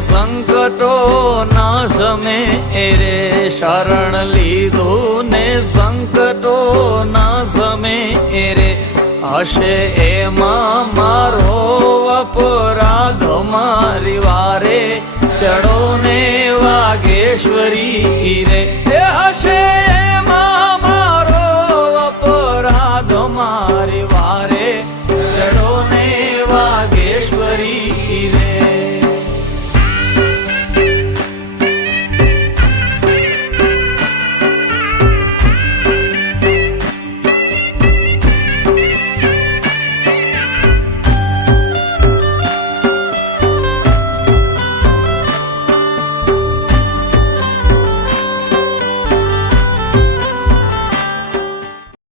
સંકટો ના સમે રે, શરણ લીધું ને સંકટો ના સમે રે, હશે એમાં મારો અપરાધ મારી વારે, ચડો ને વાગેશ્વરી રે, હશે